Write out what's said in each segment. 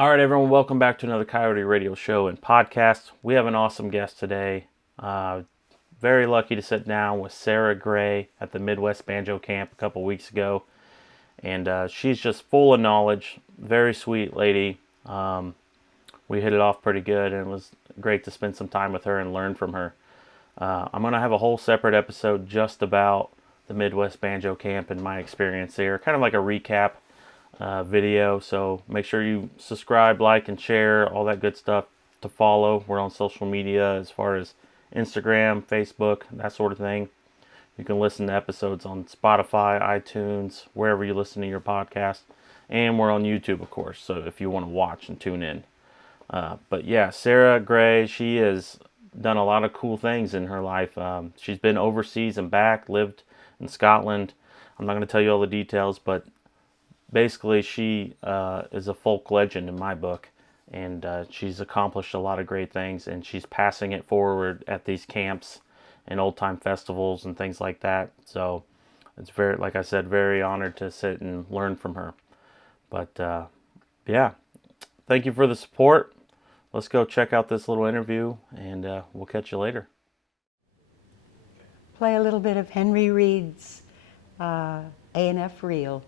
All right, everyone, welcome back to another Coyote Radio show and podcast. We have an awesome guest today. Very lucky to sit down with Sara Grey at the Midwest Banjo Camp a couple weeks ago. And she's just full of knowledge, very sweet lady. We hit it off pretty good, and it was great to spend some time with her and learn from her. I'm going to have a whole separate episode just about the Midwest Banjo Camp and my experience there, kind of like a recap video. So make sure you subscribe, like, and share, all that good stuff to follow. We're on social media as far as Instagram, Facebook, that sort of thing. You can listen to episodes on Spotify, iTunes, wherever you listen to your podcast. And we're on YouTube, of course, so if you want to watch and tune in. But yeah, Sara Grey, she has done a lot of cool things in her life. She's been overseas and back, lived in Scotland. I'm not going to tell you all the details, but basically she is a folk legend in my book. And she's accomplished a lot of great things, and she's passing it forward at these camps and old time festivals and things like that. So it's very, like I said, very honored to sit and learn from her. But yeah, thank you for the support. Let's go check out this little interview, and we'll catch you later. Play a little bit of Henry Reed's A&F Reel.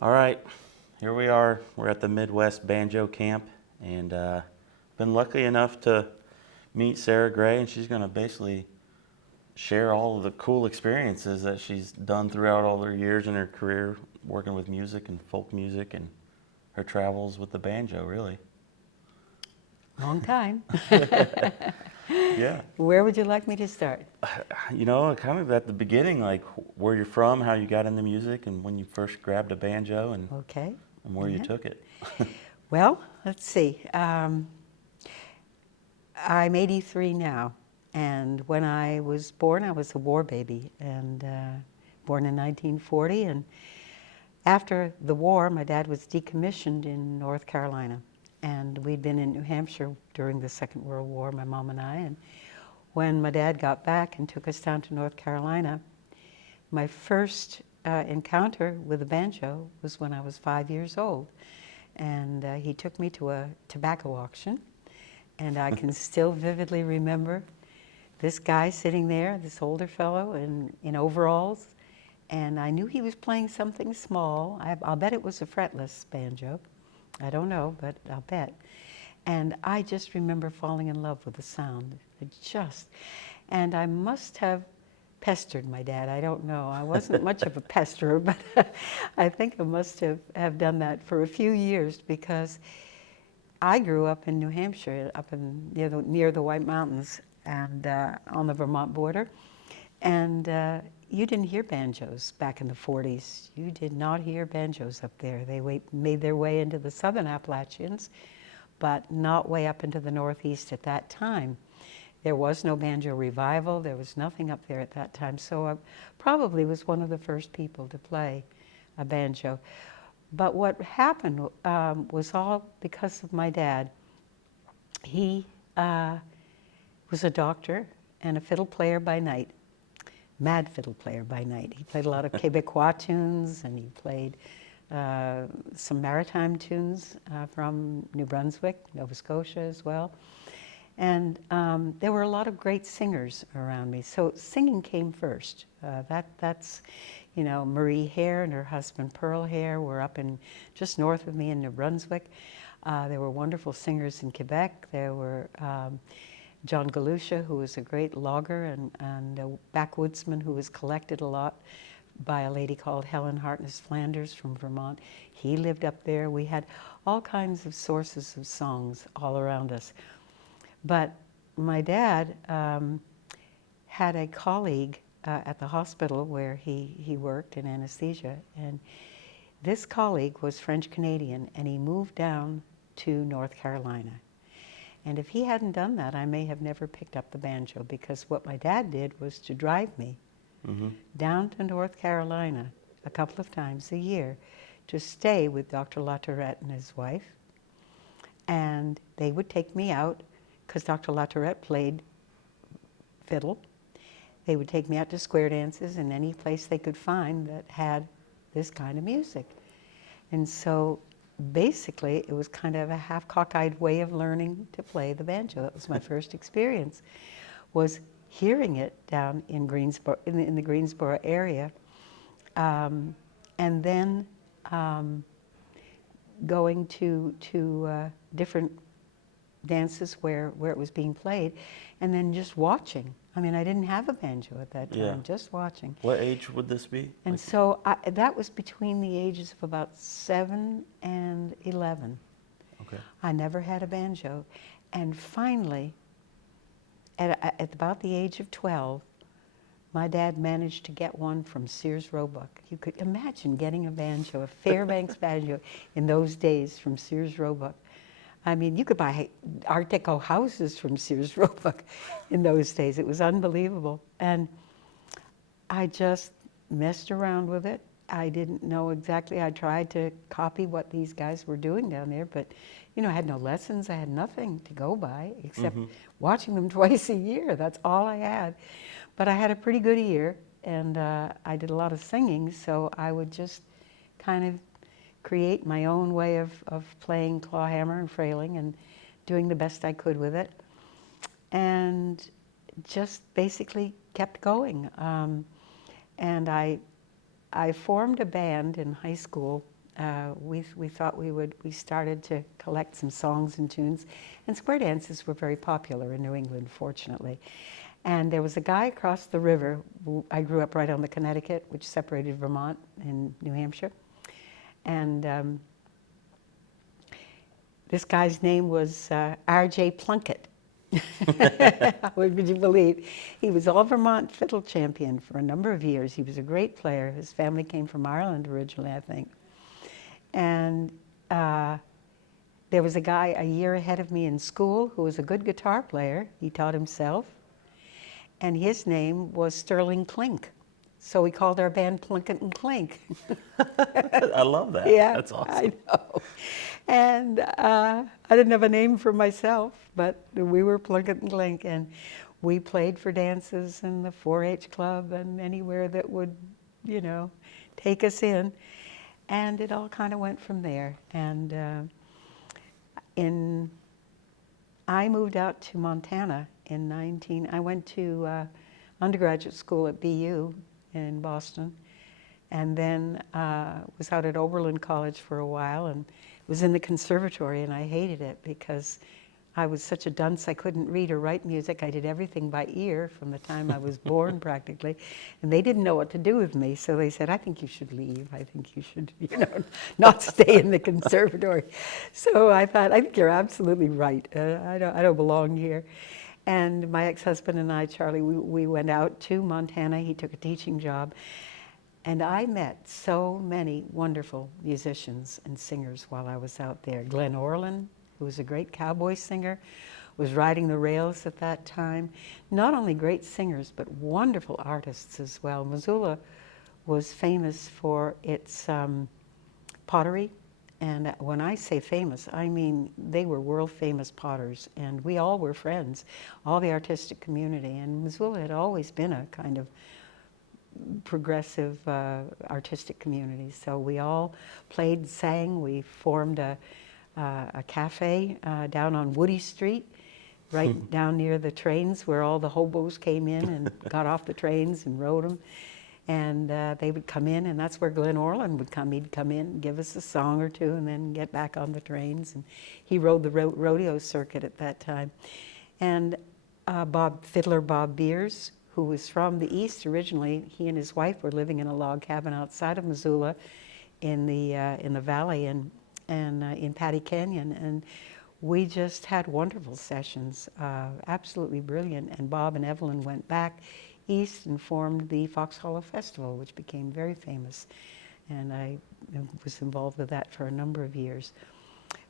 All right, here we are. We're at the Midwest Banjo Camp, and been lucky enough to meet Sara Grey, and she's going to basically share all of the cool experiences that she's done throughout all her years in her career working with music and folk music and her travels with the banjo, really. Long time. Yeah. Where would you like me to start? You know, kind of at the beginning, like where you're from, how you got into music, and when you first grabbed a banjo, and Okay. where you took it. Well, let's see. I'm 83 now, and when I was born, I was a war baby, and born in 1940. And after the war, my dad was decommissioned in North Carolina, and we'd been in New Hampshire during the Second World War, my mom and I. And when my dad got back and took us down to North Carolina, my first encounter with a banjo was when I was 5 years old. And he took me to a tobacco auction, And I can still vividly remember this guy sitting there, this older fellow in overalls, and I knew he was playing something small. I'll bet it was a fretless banjo. I don't know, but I'll bet. And I just remember falling in love with the sound. And I must have pestered my dad. I don't know. I wasn't much of a pesterer, but I think I must have done that for a few years, because I grew up in New Hampshire, up near the White Mountains, and on the Vermont border. And you didn't hear banjos back in the 40s. You did not hear banjos up there. They made their way into the southern Appalachians, but not way up into the Northeast at that time. There was no banjo revival. There was nothing up there at that time. So I probably was one of the first people to play a banjo. But what happened was all because of my dad. He was a doctor and a fiddle player by night, mad fiddle player by night. He played a lot of Quebecois tunes, and he played some maritime tunes from New Brunswick, Nova Scotia as well. And there were a lot of great singers around me. So singing came first. That's, Marie Hare and her husband Pearl Hare were up just north of me in New Brunswick. There were wonderful singers in Quebec. There were John Galusha, who was a great logger and a backwoodsman who was collected a lot by a lady called Helen Hartness Flanders from Vermont. He lived up there. We had all kinds of sources of songs all around us. But my dad had a colleague at the hospital where he worked in anesthesia, and this colleague was French-Canadian, and he moved down to North Carolina. And if he hadn't done that, I may have never picked up the banjo, because what my dad did was to drive me down to North Carolina a couple of times a year to stay with Dr. Latourette and his wife. And they would take me out, because Dr. Latourette played fiddle. They would take me out to square dances and any place they could find that had this kind of music. And so basically it was kind of a half-cockeyed way of learning to play the banjo. That was my first experience, was hearing it down in Greensboro, in the Greensboro area, and then going to different dances where it was being played, and then just watching. I mean, I didn't have a banjo at that time, just watching. What age would this be? And so that was between the ages of about 7 and 11. Okay. I never had a banjo. And finally, at about the age of 12, my dad managed to get one from Sears Roebuck. You could imagine getting a banjo, a Fairbanks banjo, in those days from Sears Roebuck. I mean, you could buy Art Deco houses from Sears Roebuck in those days. It was unbelievable. And I just messed around with it. I didn't know exactly. I tried to copy what these guys were doing down there, but, I had no lessons. I had nothing to go by except watching them twice a year. That's all I had. But I had a pretty good ear, and I did a lot of singing, so I would just kind of create my own way of playing clawhammer and frailing and doing the best I could with it, and just basically kept going. And I formed a band in high school. We thought we started to collect some songs and tunes, and square dances were very popular in New England, fortunately. And there was a guy across the river. I grew up right on the Connecticut, which separated Vermont and New Hampshire. And this guy's name was R.J. Plunkett. What would you believe? He was all Vermont fiddle champion for a number of years. He was a great player. His family came from Ireland originally, I think. And there was a guy a year ahead of me in school who was a good guitar player. He taught himself. And his name was Sterling Klink. So we called our band Plunkett and Klink. I love that. Yeah, That's awesome. I know. And I didn't have a name for myself, but we were Plunkett and Klink, and we played for dances in the 4-H club and anywhere that would, take us in. And it all kind of went from there. And I moved out to Montana I went to undergraduate school at BU in Boston, and then was out at Oberlin College for a while, and was in the conservatory, and I hated it because I was such a dunce. I couldn't read or write music. I did everything by ear from the time I was born practically, and they didn't know what to do with me, so they said, I think you should leave. I think you should, not stay in the conservatory. So I thought, I think you're absolutely right. I don't belong here. And my ex-husband and I, Charlie, we went out to Montana. He took a teaching job. And I met so many wonderful musicians and singers while I was out there. Glenn Orland, who was a great cowboy singer, was riding the rails at that time. Not only great singers, but wonderful artists as well. Missoula was famous for its pottery. And when I say famous, I mean they were world famous potters, and we all were friends, all the artistic community. And Missoula had always been a kind of progressive artistic community. So we all played, sang. We formed a cafe down on Woody Street, right down near the trains where all the hobos came in and got off the trains and rode them. And they would come in, and that's where Glenn Orland would come. He'd come in, give us a song or two, and then get back on the trains. And he rode the rodeo circuit at that time. And Fiddler Bob Beers, who was from the East originally, he and his wife were living in a log cabin outside of Missoula in the valley and in Patty Canyon. And we just had wonderful sessions, absolutely brilliant. And Bob and Evelyn went back east and formed the Fox Hollow Festival, which became very famous. And I was involved with that for a number of years.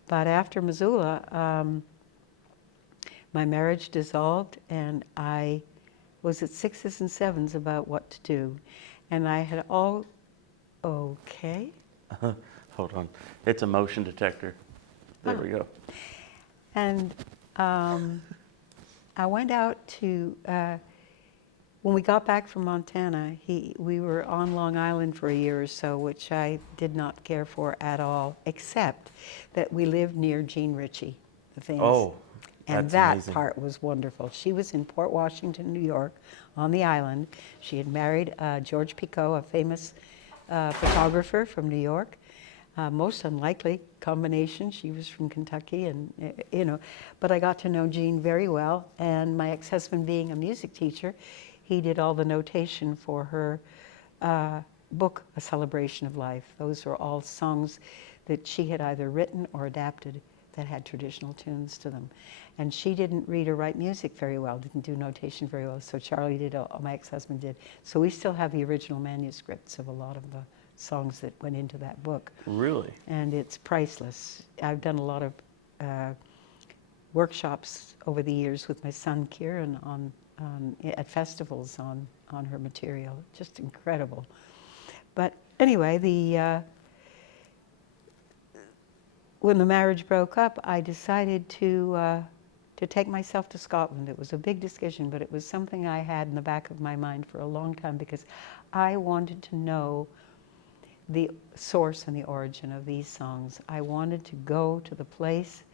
But after Missoula, my marriage dissolved, and I was at sixes and sevens about what to do. And I had okay. Hold on. It's a motion detector. There we go. And I went out to, when we got back from Montana, we were on Long Island for a year or so, which I did not care for at all, except that we lived near Jean Ritchie, the famous. Oh, and that's that amazing. part was wonderful. She was in Port Washington, New York, on the island. She had married George Picot, a famous photographer from New York. Most unlikely combination. She was from Kentucky, and but I got to know Jean very well. And my ex-husband, being a music teacher, he did all the notation for her book, A Celebration of Life. Those were all songs that she had either written or adapted that had traditional tunes to them. And she didn't read or write music very well, didn't do notation very well, so Charlie did, my ex-husband did. So we still have the original manuscripts of a lot of the songs that went into that book. Really? And it's priceless. I've done a lot of workshops over the years with my son Kieran at festivals on her material. Just incredible. But anyway, when the marriage broke up, I decided to take myself to Scotland. It was a big decision, but it was something I had in the back of my mind for a long time because I wanted to know the source and the origin of these songs. I wanted to go to the place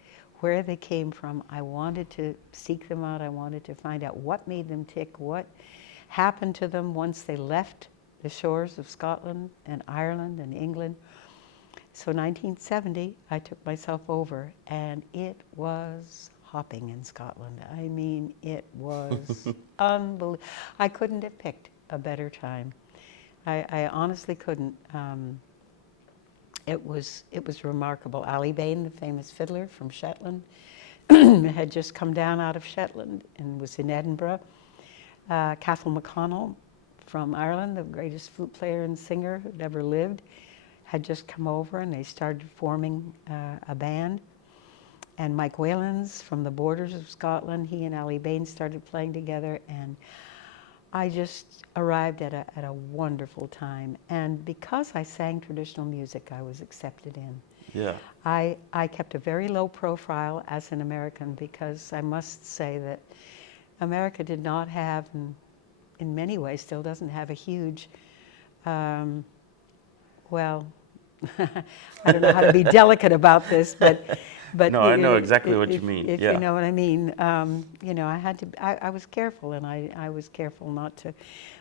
where they came from. I wanted to seek them out. I wanted to find out what made them tick, what happened to them once they left the shores of Scotland and Ireland and England. So 1970, I took myself over, and it was hopping in Scotland. I mean, it was unbelievable. I couldn't have picked a better time. I honestly couldn't. It was remarkable. Ali Bain, the famous fiddler from Shetland, had just come down out of Shetland and was in Edinburgh. Cathal McConnell from Ireland, the greatest flute player and singer who'd ever lived, had just come over, and they started forming a band. And Mike Whalens from the borders of Scotland, he and Ali Bain started playing together, and I just arrived at a wonderful time. And because I sang traditional music, I was accepted in. Yeah. I kept a very low profile as an American because I must say that America did not have, and in many ways still doesn't have, a huge, I don't know how to be delicate about this, but No, I know exactly what you mean. If Yeah. you know what I mean, I had to. I was careful, and I was careful not to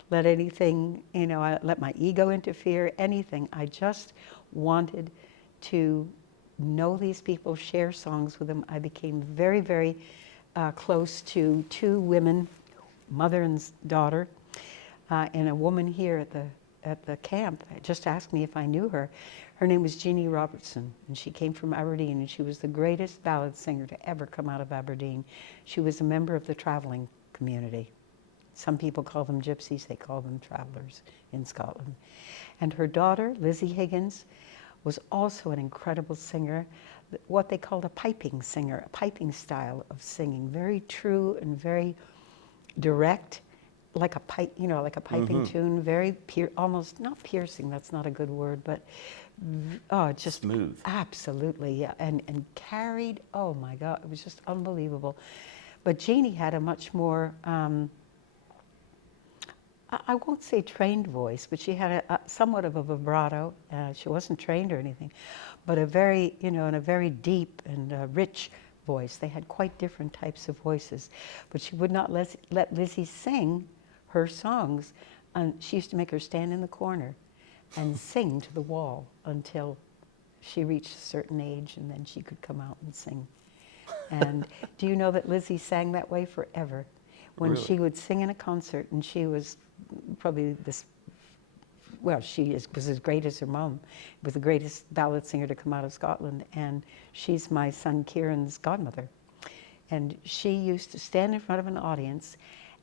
let anything, I let my ego interfere. Anything. I just wanted to know these people, share songs with them. I became very, very close to two women, mother and daughter, and a woman here at the camp just asked me if I knew her. Her name was Jeannie Robertson, and she came from Aberdeen, and she was the greatest ballad singer to ever come out of Aberdeen. She was a member of the traveling community. Some people call them gypsies, they call them travelers in Scotland. And her daughter, Lizzie Higgins, was also an incredible singer, what they called a piping singer, a piping style of singing, very true and very direct, like a pipe, like a piping tune, very almost not piercing. That's not a good word, but just smooth. Absolutely, yeah, and carried. Oh my God, it was just unbelievable. But Jeannie had a much more. I won't say trained voice, but she had a somewhat of a vibrato. She wasn't trained or anything, but a very, and a very deep and rich voice. They had quite different types of voices, but she would not let Lizzie sing her songs. And she used to make her stand in the corner and sing to the wall until she reached a certain age, and then she could come out and sing. And do you know that Lizzie sang that way forever? When Really? she would sing in a concert, and she was probably was as great as her mom, was the greatest ballad singer to come out of Scotland, and she's my son Kieran's godmother. And she used to stand in front of an audience,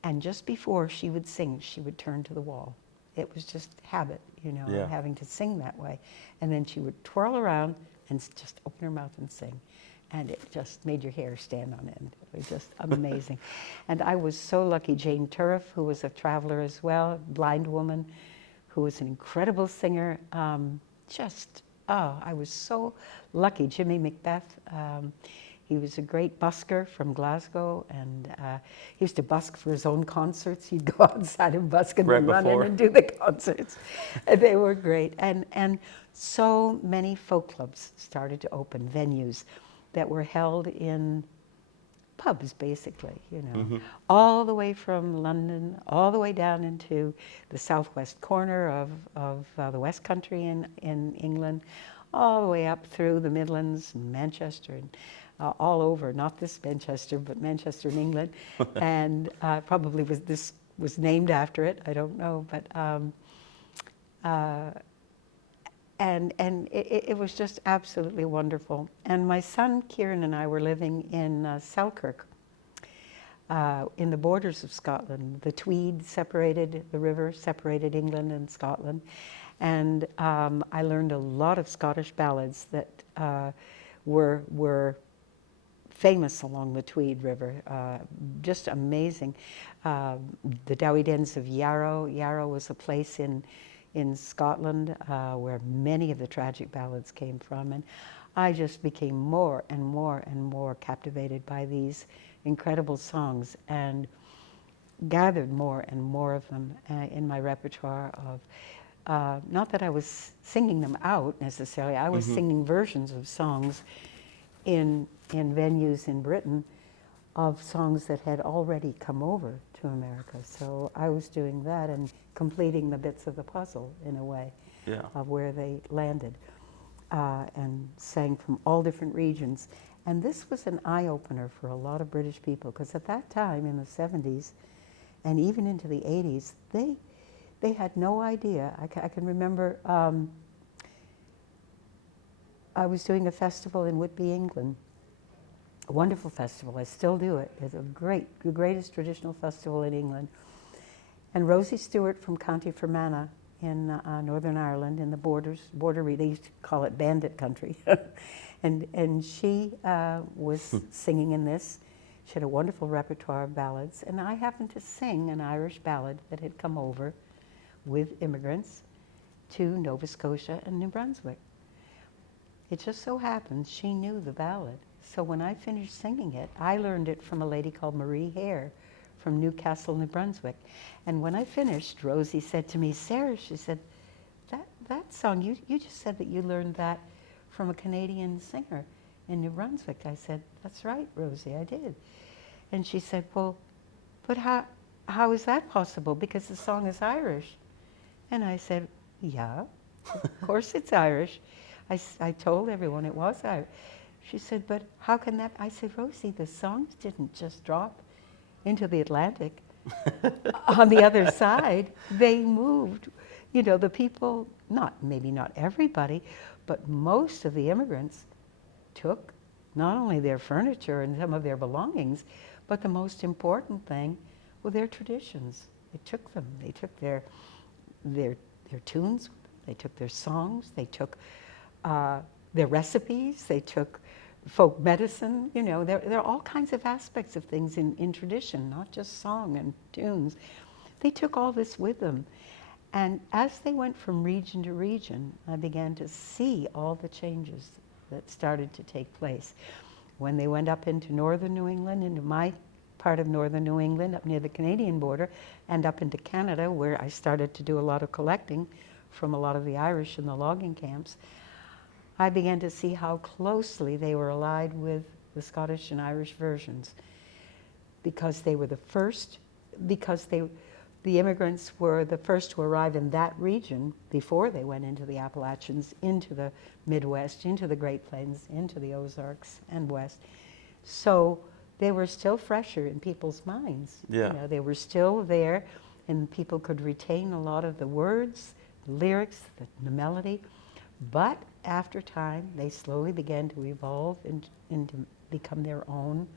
and just before she would sing, she would turn to the wall. It was just habit, Yeah. having to sing that way. And then she would twirl around and just open her mouth and sing. And it just made your hair stand on end. It was just amazing. And I was so lucky. Jane Turriff, who was a traveler as well, a blind woman, who was an incredible singer. I was so lucky. Jimmy Macbeth, he was a great busker from Glasgow, and he used to busk for his own concerts. He'd go outside and busk and Right then run in before. and do the concerts. And they were great. And so many folk clubs started to open, venues that were held in pubs, basically, all the way from London, all the way down into the southwest corner of the West Country in England, all the way up through the Midlands and Manchester and all over, not this Manchester, but Manchester in England. And probably this was named after it, I don't know, but and it was just absolutely wonderful. And my son Kieran and I were living in Selkirk, in the borders of Scotland. The Tweed separated, the river separated England and Scotland. And I learned a lot of Scottish ballads that were famous along the Tweed River, just amazing. The Dowie Dens of Yarrow. Yarrow was a place in Scotland where many of the tragic ballads came from, and I just became more and more and more captivated by these incredible songs and gathered more and more of them in my repertoire of, not that I was singing them out necessarily, I was singing versions of songs in venues in Britain of songs that had already come over to America. So I was doing that and completing the bits of the puzzle in a way of where they landed, and sang from all different regions. And this was an eye-opener for a lot of British people, because at that time in the 70s and even into the 80s, they had no idea. I can remember I was doing a festival in Whitby, England, a wonderful festival. I still do it. It's the greatest traditional festival in England. And Rosie Stewart from County Fermanagh in Northern Ireland, in the border they used to call it bandit country. and she was singing in this. She had a wonderful repertoire of ballads. And I happened to sing an Irish ballad that had come over with immigrants to Nova Scotia and New Brunswick. It just so happened she knew the ballad. So when I finished singing it, I learned it from a lady called Marie Hare from Newcastle, New Brunswick. And when I finished, Rosie said to me, "Sarah," she said, that song, you just said that you learned that from a Canadian singer in New Brunswick. I said, that's right, Rosie, I did. And she said, well, but how is that possible? Because the song is Irish. And I said, yeah, of course it's Irish. I told everyone it was Irish. She said, but how can that? I said, Rosie, the songs didn't just drop into the Atlantic. On the other side, they moved. You know, the people, maybe not everybody, but most of the immigrants took not only their furniture and some of their belongings, but the most important thing were their traditions. They took them. They took their tunes, they took their songs, they took their recipes, they took folk medicine. You know, there are all kinds of aspects of things in tradition, not just song and tunes. They took all this with them. And as they went from region to region, I began to see all the changes that started to take place. When they went up into northern New England, into my part of northern New England, up near the Canadian border, and up into Canada, where I started to do a lot of collecting from a lot of the Irish in the logging camps, I began to see how closely they were allied with the Scottish and Irish versions, because they were the first, because the immigrants were the first to arrive in that region before they went into the Appalachians, into the Midwest, into the Great Plains, into the Ozarks and West. So they were still fresher in people's minds. Yeah. You know, they were still there, and people could retain a lot of the words, the lyrics, the melody. But after time, they slowly began to evolve and to become their own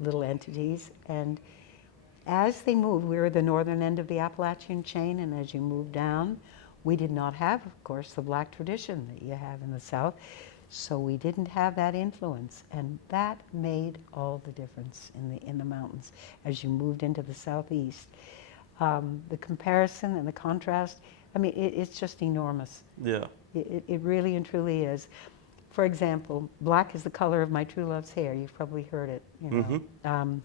little entities. And as they moved, we were the northern end of the Appalachian chain, and as you moved down, we did not have, of course, the black tradition that you have in the South. So we didn't have that influence, and that made all the difference in the mountains as you moved into the Southeast. The comparison and the contrast, I mean, it's just enormous. Yeah. It really and truly is. For example, black is the color of my true love's hair. You've probably heard it. You know.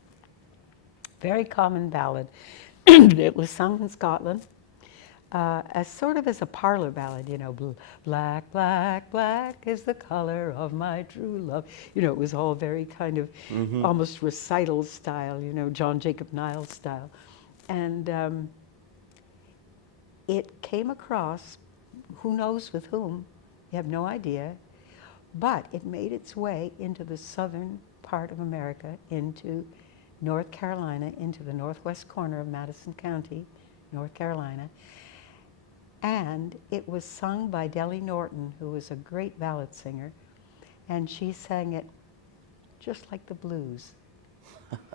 Very common ballad. It was sung in Scotland as sort of as a parlor ballad, you know. Black, black, black is the color of my true love. You know, it was all very kind of almost recital style, you know, John Jacob Niles style. And it came across, who knows with whom, you have no idea, but it made its way into the southern part of America, into North Carolina, into the northwest corner of Madison County, North Carolina. And it was sung by Dellie Norton, who was a great ballad singer, and she sang it just like the blues,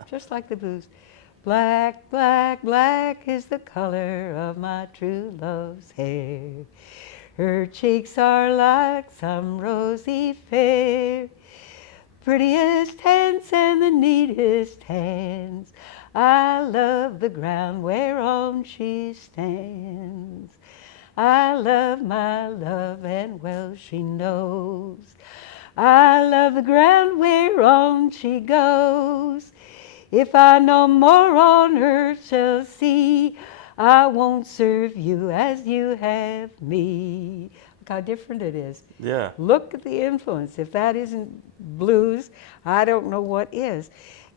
just like the blues. Black, black, black is the color of my true love's hair. Her cheeks are like some rosy fair, prettiest hands and the neatest hands. I love the ground whereon she stands. I love my love, and well she knows. I love the ground whereon she goes. If I no more on earth shall see, I won't serve you as you have me. Look how different it is. Yeah. Look at the influence. If that isn't blues, I don't know what is.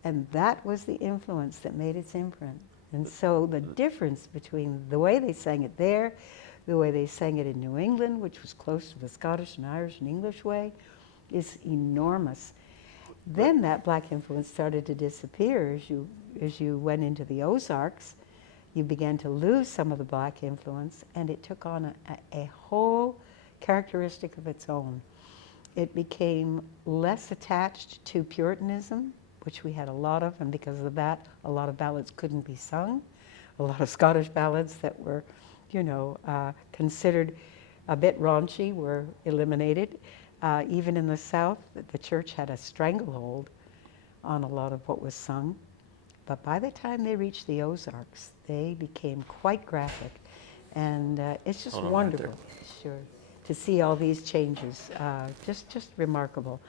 And that was the influence that made its imprint. And so the difference between the way they sang it there, the way they sang it in New England, which was close to the Scottish and Irish and English way, is enormous. Then that black influence started to disappear as you went into the Ozarks. You began to lose some of the black influence, and it took on a whole characteristic of its own. It became less attached to Puritanism, which we had a lot of, and because of that, a lot of ballads couldn't be sung. A lot of Scottish ballads that were, you know, considered a bit raunchy were eliminated. Even in the South, the church had a stranglehold on a lot of what was sung. But by the time they reached the Ozarks, they became quite graphic. And it's just wonderful, sure, to see all these changes. Just remarkable.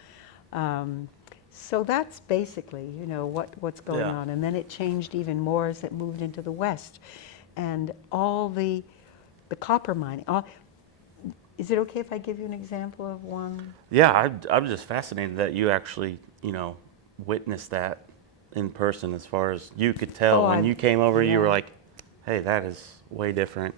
So that's basically, you know, what's going on. And then it changed even more as it moved into the West. And all the copper mining, Is it okay if I give you an example of one? Yeah, I'm just fascinated that you actually, witnessed that in person. As far as you could tell Oh, when you came over, you were yeah. like, "Hey, that is way different."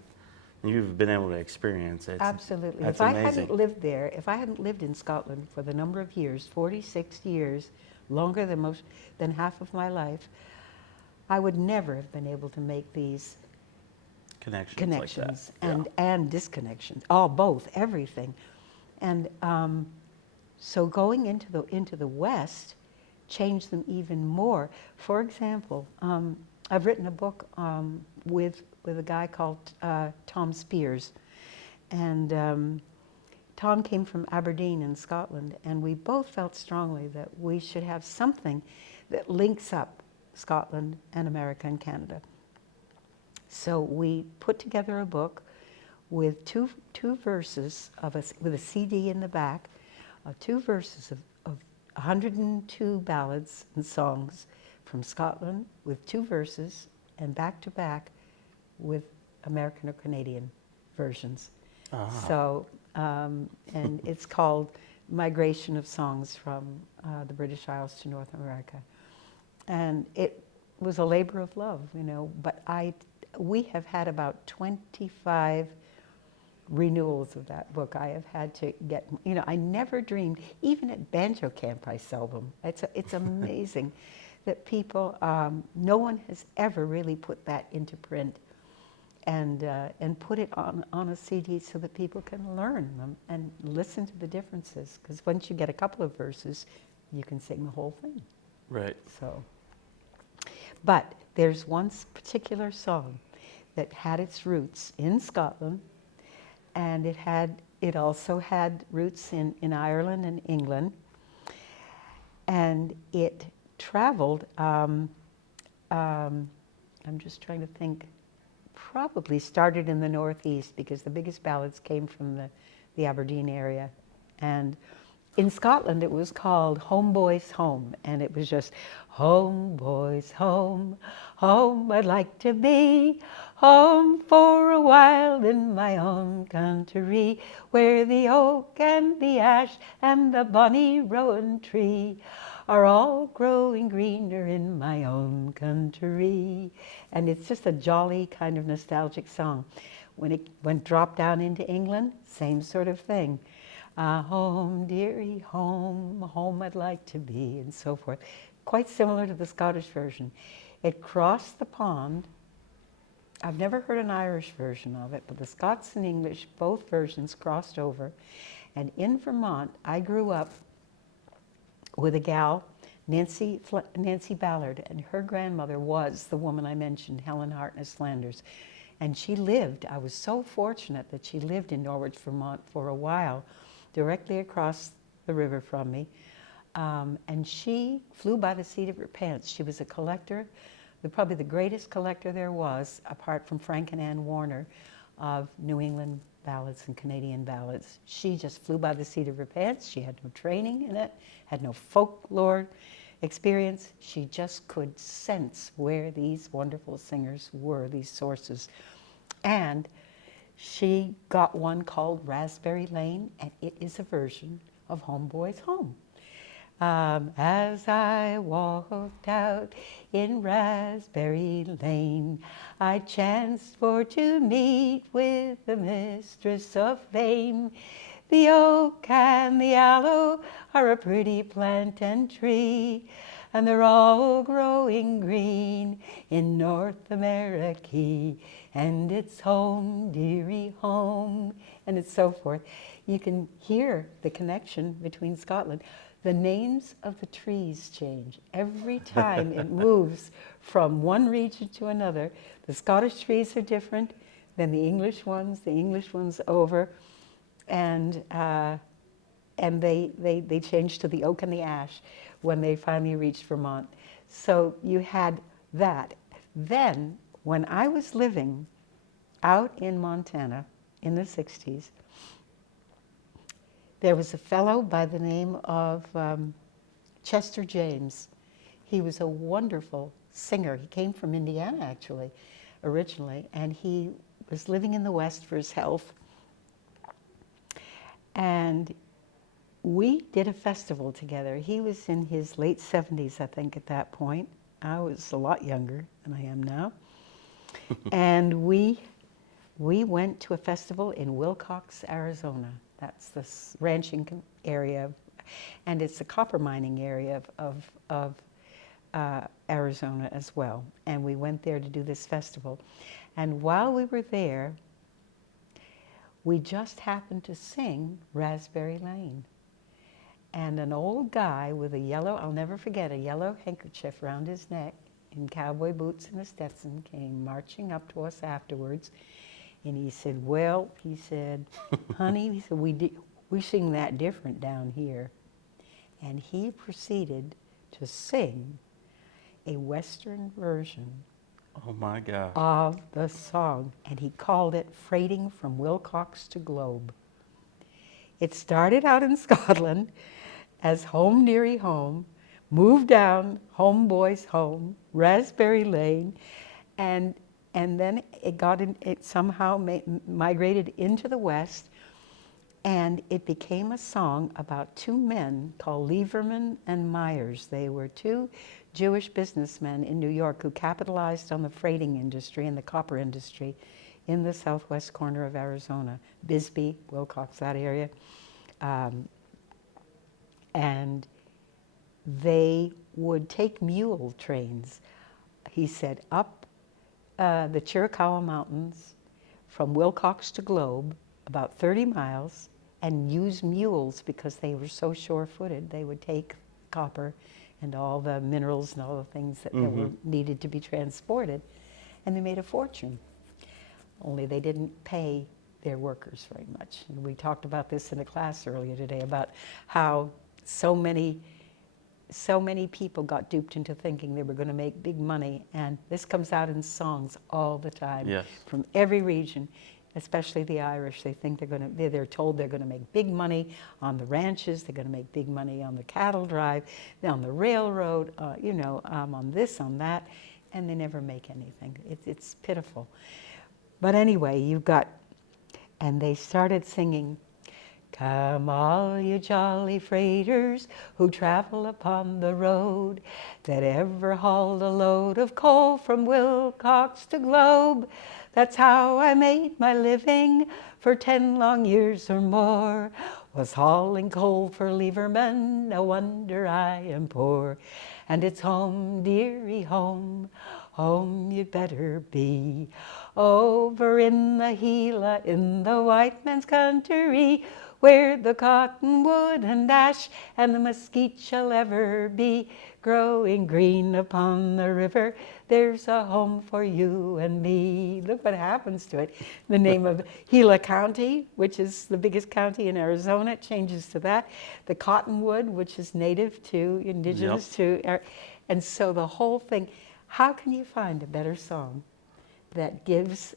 And you've been able to experience it. Absolutely. That's If I hadn't amazing. lived there, if I hadn't lived in Scotland for the number of years, 46 years, longer than half of my life, I would never have been able to make these Connections like that. and disconnections, all both, everything. And so going into the West changed them even more. For example, I've written a book with a guy called Tom Spears, and Tom came from Aberdeen in Scotland, and we both felt strongly that we should have something that links up Scotland and America and Canada. So we put together a book with two verses with a CD in the back, two verses of 102 ballads and songs from Scotland with two verses and back to back with American or Canadian versions. So, and it's called Migration of Songs from the British Isles to North America. And it was a labor of love, but we have had about 25 renewals of that book. I have had to get, I never dreamed, even at banjo camp I sell them. It's amazing that people, no one has ever really put that into print and put it on a CD so that people can learn them and listen to the differences. Because once you get a couple of verses, you can sing the whole thing. Right. So, but there's one particular song that had its roots in Scotland, and it also had roots in Ireland and England, and it traveled. I'm just trying to think. Probably started in the Northeast because the biggest ballads came from the Aberdeen area, and in Scotland it was called Home Boys Home, and it was just home boys home, home I'd like to be, home for a while in my own country, where the oak and the ash and the bonny rowan tree are all growing greener in my own country. And it's just a jolly kind of nostalgic song. When it dropped down into England, same sort of thing. Home, dearie, home, home I'd like to be, and so forth. Quite similar to the Scottish version. It crossed the pond. I've never heard an Irish version of it, but the Scots and English, both versions crossed over. And in Vermont, I grew up with a gal, Nancy Ballard, and her grandmother was the woman I mentioned, Helen Hartness Landers. And she lived, I was so fortunate that she lived in Norwich, Vermont for a while, directly across the river from me. And she flew by the seat of her pants. She was a collector, probably the greatest collector there was, apart from Frank and Ann Warner, of New England ballads and Canadian ballads. She just flew by the seat of her pants. She had no training in it, had no folklore experience. She just could sense where these wonderful singers were, these sources. And she got one called Raspberry Lane, and it is a version of Home Boys Home. As I walked out in Raspberry Lane, I chanced for to meet with the mistress of fame. The oak and the aloe are a pretty plant and tree, and they're all growing green in North America, and it's home, dearie, home, and it's so forth. You can hear the connection between Scotland. The names of the trees change every time it moves from one region to another. The Scottish trees are different than the English ones over, and they changed to the oak and the ash when they finally reached Vermont. So you had that. Then, when I was living out in Montana in the 60s, there was a fellow by the name of Chester James. He was a wonderful singer. He came from Indiana, actually, originally, and he was living in the West for his health. And we did a festival together. He was in his late 70s, I think, at that point. I was a lot younger than I am now. And we went to a festival in Willcox, Arizona. That's the ranching area, and it's the copper mining area of Arizona as well. And we went there to do this festival. And while we were there, we just happened to sing Raspberry Lane. And an old guy with a yellow, I'll never forget, a yellow handkerchief around his neck in cowboy boots and a Stetson came marching up to us afterwards. And he said, well, he said, honey, he said, we sing that different down here. And he proceeded to sing a Western version Oh my gosh. of the song. And he called it Freighting from Willcox to Globe. It started out in Scotland as Home Dearie Home, moved down, Home Boys Home, Raspberry Lane, and then it somehow migrated into the West, and it became a song about two men called Lieberman and Myers. They were two Jewish businessmen in New York who capitalized on the freighting industry and the copper industry in the southwest corner of Arizona, Bisbee, Willcox, that area. And they would take mule trains, he said, up the Chiricahua Mountains from Willcox to Globe, about 30 miles, and use mules because they were so sure-footed. They would take copper and all the minerals and all the things that were needed to be transported, and they made a fortune. Only they didn't pay their workers very much. And we talked about this in a class earlier today about how so many people got duped into thinking they were going to make big money, and this comes out in songs all the time. Yes. From every region, especially the Irish. They think they're told they're going to make big money on the ranches, they're going to make big money on the cattle drive, on the railroad, on this, on that, and they never make anything. It's pitiful. But anyway, and they started singing, come all you jolly freighters who travel upon the road, that ever hauled a load of coal from Willcox to Globe. That's how I made my living for 10 long years or more, was hauling coal for Lieberman, no wonder I am poor. And it's home, dearie, home, home you'd better be, over in the Gila, in the white man's country, where the cottonwood and ash and the mesquite shall ever be, growing green upon the river. There's a home for you and me. Look what happens to it. The name of Gila County, which is the biggest county in Arizona, it changes to that. The cottonwood, which is native to, indigenous to, and so the whole thing. How can you find a better song that gives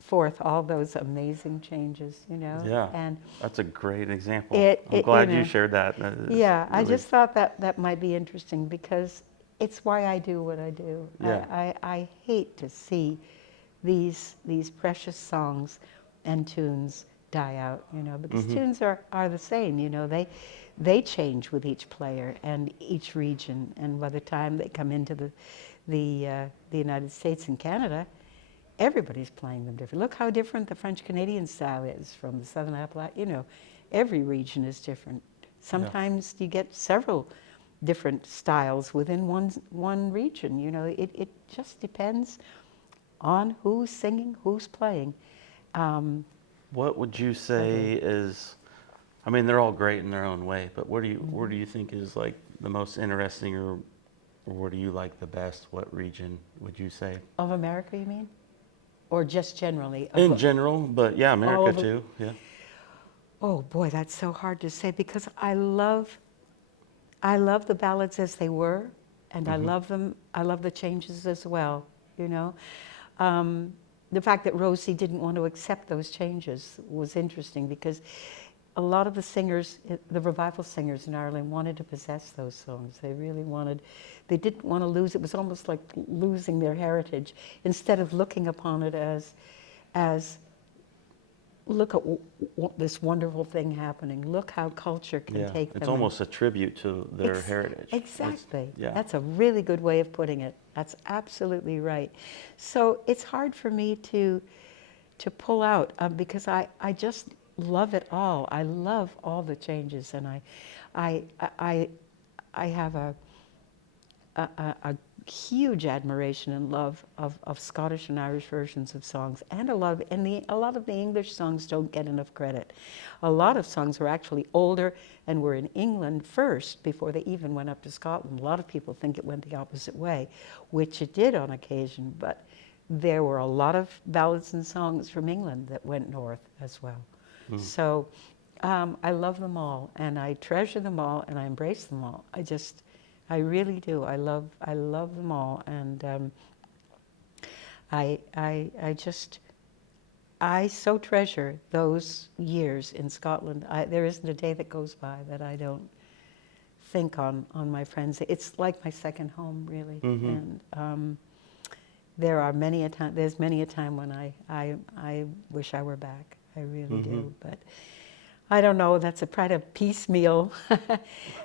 forth all those amazing changes, Yeah, And that's a great example. I'm it- glad you you know, shared that. yeah, I Really- just thought that might be interesting because it's why I do what I do. Yeah. I hate to see these precious songs and tunes die out, because tunes are the same, they change with each player and each region, and by the time they come into the United States and Canada, everybody's playing them different. Look how different the French-Canadian style is from the Southern Appalachian. Every region is different. Sometimes you get several different styles within one region. It just depends on who's singing, who's playing. What would you say is, I mean, they're all great in their own way, but where do you think is like the most interesting, or where do you like the best? What region would you say? Of America, you mean? Or just generally? In general, but yeah, America of- too. Yeah. Oh boy, that's so hard to say because I love the ballads as they were, and I love them. I love the changes as well. The fact that Rosie didn't want to accept those changes was interesting because a lot of the singers, the revival singers in Ireland, wanted to possess those songs. They really wanted. They didn't want to lose. It was almost like losing their heritage instead of looking upon it as look at this wonderful thing happening. Look how culture can Yeah, take them. it's and- almost a tribute to their heritage. Exactly. Yeah. That's a really good way of putting it. That's absolutely right. So it's hard for me to pull out because I just love it all. I love all the changes, and I have a huge admiration and love of Scottish and Irish versions of songs, and a lot of the English songs don't get enough credit. A lot of songs were actually older and were in England first before they even went up to Scotland. A lot of people think it went the opposite way, which it did on occasion, but there were a lot of ballads and songs from England that went north as well. So I love them all, and I treasure them all, and I embrace them all. I really do. I love them all, and I so treasure those years in Scotland. There isn't a day that goes by that I don't think on my friends. It's like my second home, really. And there's many a time when I wish I were back. I really do, but I don't know. That's a kind of piecemeal.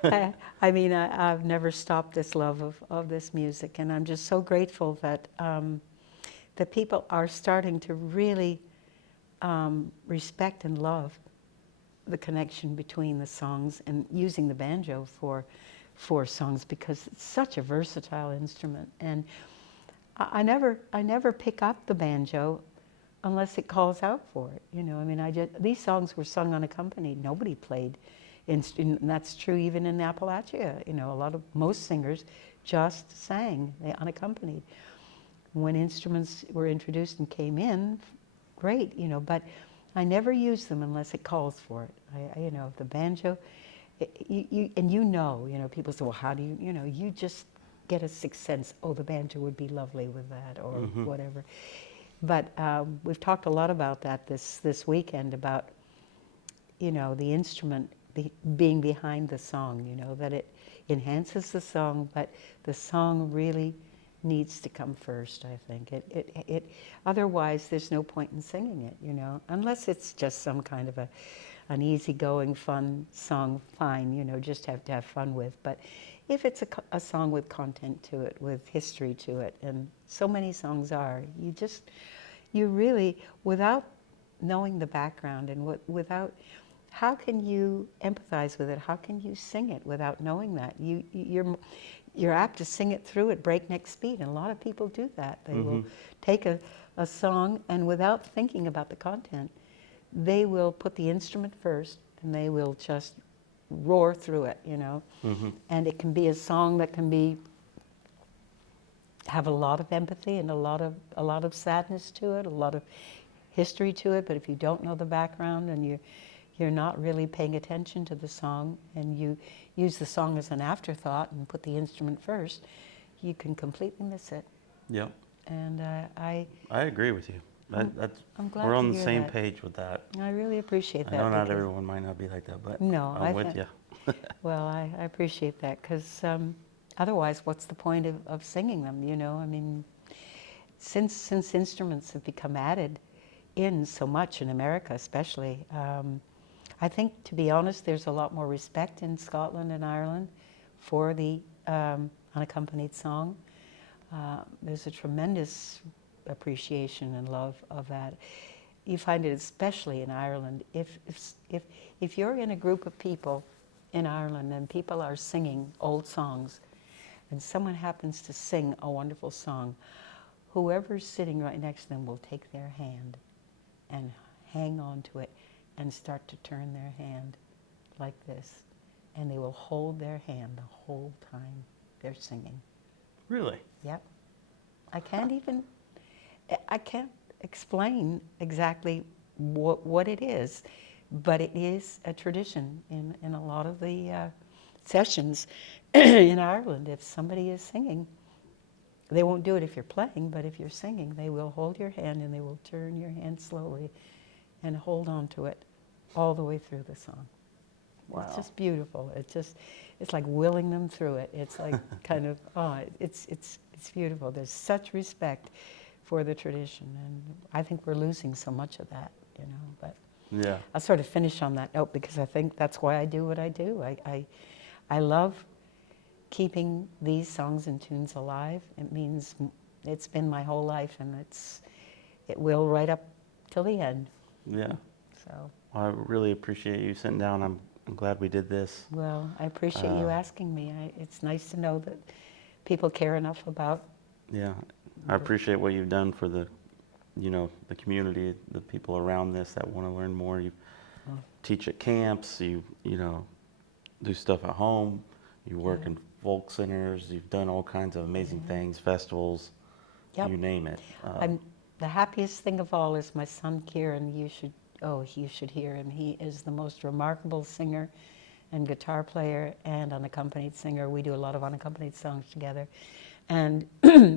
I mean, I've never stopped this love of this music, and I'm just so grateful that that people are starting to really respect and love the connection between the songs and using the banjo for songs, because it's such a versatile instrument. And I never pick up the banjo unless it calls out for it. You know, I mean, these songs were sung unaccompanied. Nobody played, and that's true even in Appalachia. You know, most singers just sang, they unaccompanied. When instruments were introduced and came in, great, you know, but I never use them unless it calls for it. You know, the banjo, you know, people say, well, how do you know, you just get a sixth sense, oh, the banjo would be lovely with that, or whatever. But we've talked a lot about that this weekend, about, you know, the instrument being behind the song, you know, that it enhances the song, but the song really needs to come first, I think. Otherwise, there's no point in singing it, you know, unless it's just some kind of an easygoing, fun song, fine, you know, just have to have fun with. But if it's a song with content to it, with history to it, and so many songs are, you really, without knowing the background and how can you empathize with it? How can you sing it without knowing that? You're apt to sing it through at breakneck speed, and a lot of people do that. They will take a song, and without thinking about the content, they will put the instrument first, and they will just roar through it, you know. And it can be a song that can have a lot of empathy and a lot of sadness to it, a lot of history to it. But if you don't know the background and you're not really paying attention to the song, and you use the song as an afterthought and put the instrument first, you can completely miss it. Yep. And I agree with you. I'm glad we're to on the hear same that. page with that. I really appreciate that. I know not because- everyone might not be like that, but No, I'm with you. Well, I appreciate that, because otherwise, what's the point of singing them, you know? I mean, since instruments have become added in so much, in America especially, I think, to be honest, there's a lot more respect in Scotland and Ireland for the unaccompanied song. There's a tremendous appreciation and love of that. You find it especially in Ireland. If you're in a group of people in Ireland and people are singing old songs, and someone happens to sing a wonderful song, whoever's sitting right next to them will take their hand and hang on to it and start to turn their hand like this. And they will hold their hand the whole time they're singing. Really? Yep. I can't explain exactly what it is, but it is a tradition in a lot of the sessions in Ireland. If somebody is singing, they won't do it if you're playing, but if you're singing, they will hold your hand and they will turn your hand slowly and hold on to it all the way through the song. Wow. It's just beautiful. It's like willing them through it. It's like kind of, it's beautiful. There's such respect for the tradition, and I think we're losing so much of that, you know, but Yeah. I'll sort of finish on that note because I think that's why I do what I do. I love keeping these songs and tunes alive. It means it's been my whole life, and it will right up till the end. Yeah. So, Well, I really appreciate you sitting down. I'm glad we did this. well, I appreciate you asking me. It's nice to know that people care enough about. Yeah. I appreciate what you've done for the community, the people around this that want to learn more. You teach at camps, you do stuff at home, you work in folk centers, you've done all kinds of amazing things, festivals, Yep. you name it. The happiest thing of all is my son Kieran. You should hear him. He is the most remarkable singer and guitar player and unaccompanied singer. We do a lot of unaccompanied songs together. And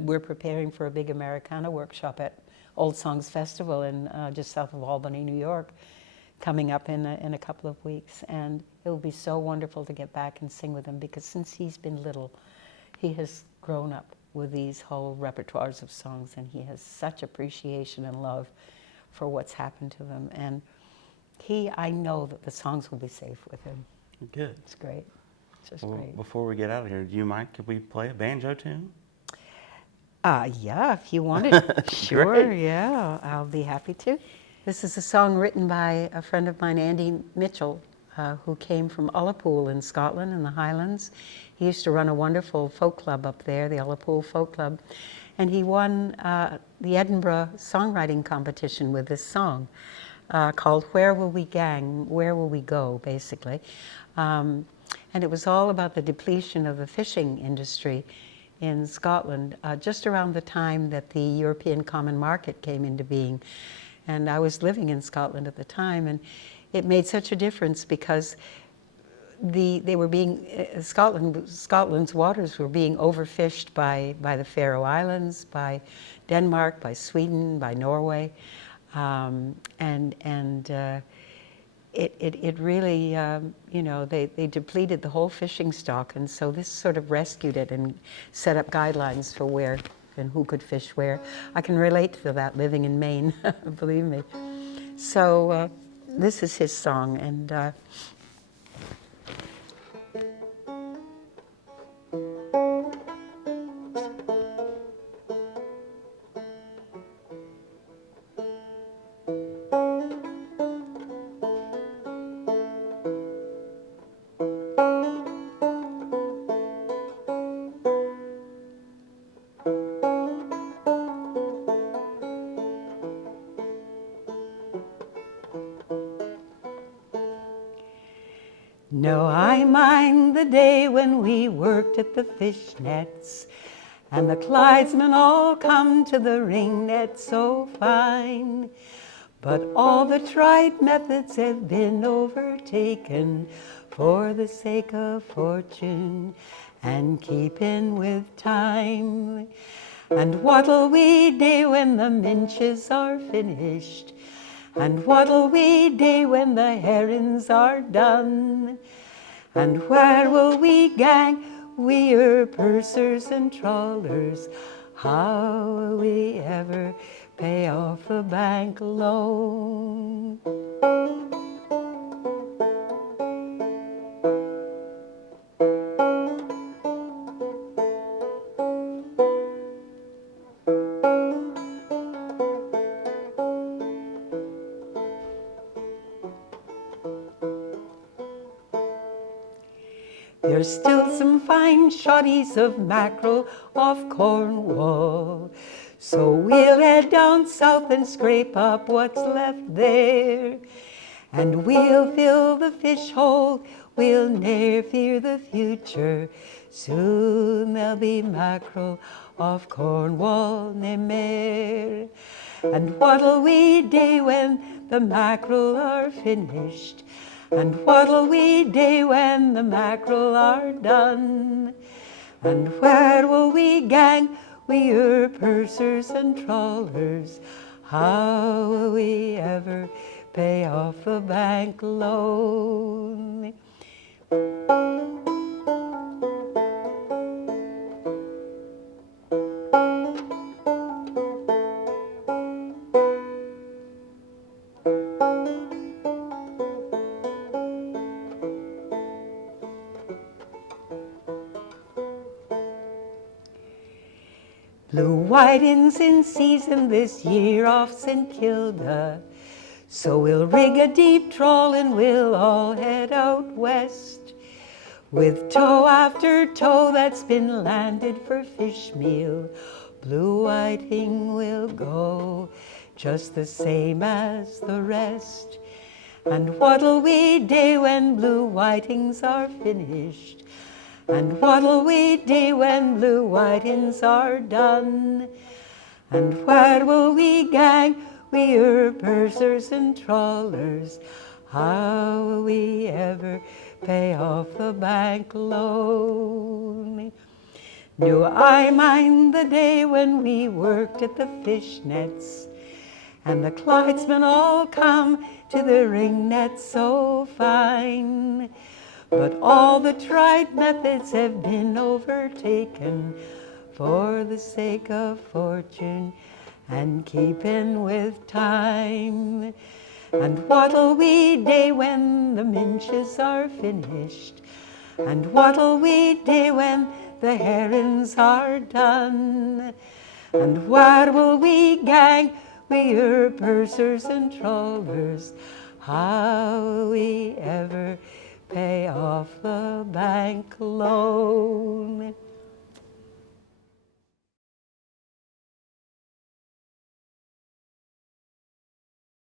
we're preparing for a big Americana workshop at Old Songs Festival in just south of Albany, New York, coming up in a couple of weeks. And it will be so wonderful to get back and sing with him, because since he's been little, he has grown up with these whole repertoires of songs, and he has such appreciation and love for what's happened to them. And I know that the songs will be safe with him. Good. It's great. It's just Well, great. before we get out of here, do you mind? Could we play a banjo tune? Yeah, if you want it. Sure, Great. yeah, I'll be happy to. This is a song written by a friend of mine, Andy Mitchell, who came from Ullapool in Scotland in the Highlands. He used to run a wonderful folk club up there, the Ullapool Folk Club, and he won the Edinburgh songwriting competition with this song called Where Will We Gang, Where Will We Go, basically. And it was all about the depletion of the fishing industry in Scotland, just around the time that the European Common Market came into being. And I was living in Scotland at the time, and it made such a difference because Scotland's waters were being overfished by the Faroe Islands, by Denmark, by Sweden, by Norway, it really, they depleted the whole fishing stock, and so this sort of rescued it and set up guidelines for where and who could fish where. I can relate to that living in Maine, believe me. So this is his song, and no, I mind the day when we worked at the fish nets, and the Clydesmen all come to the ring net so fine. But all the tried methods have been overtaken for the sake of fortune and keeping with time. And what'll we do when the minches are finished? And what'll we do when the herrings are done? And where will we gang, we're pursers and trawlers? How will we ever pay off the bank loan? There's still some fine shotties of mackerel off Cornwall, so we'll head down south and scrape up what's left there. And we'll fill the fish hole, we'll ne'er fear the future. Soon there'll be mackerel off Cornwall nae mair. And what'll we do when the mackerel are finished? And what'll we do when the mackerel are done? And where will we gang, we're pursers and trawlers? How will we ever pay off the bank loan? Blue whitings in season this year off St. Kilda. So we'll rig a deep trawl and we'll all head out west, with tow after tow that's been landed for fish meal. Blue whiting will go just the same as the rest. And what'll we do when blue whitings are finished? And what'll we do when blue whitings are done? And where will we gang, we pursers and trawlers? How will we ever pay off the bank loan? Do I mind the day when we worked at the fish nets, and the Clydesmen all come to the ring net so fine? But all the tried methods have been overtaken for the sake of fortune and keeping with time. And what'll we do when the minches are finished? And what'll we do when the herrings are done? And where will we gang, we pursers and trawlers? How will we ever pay off the bank loan?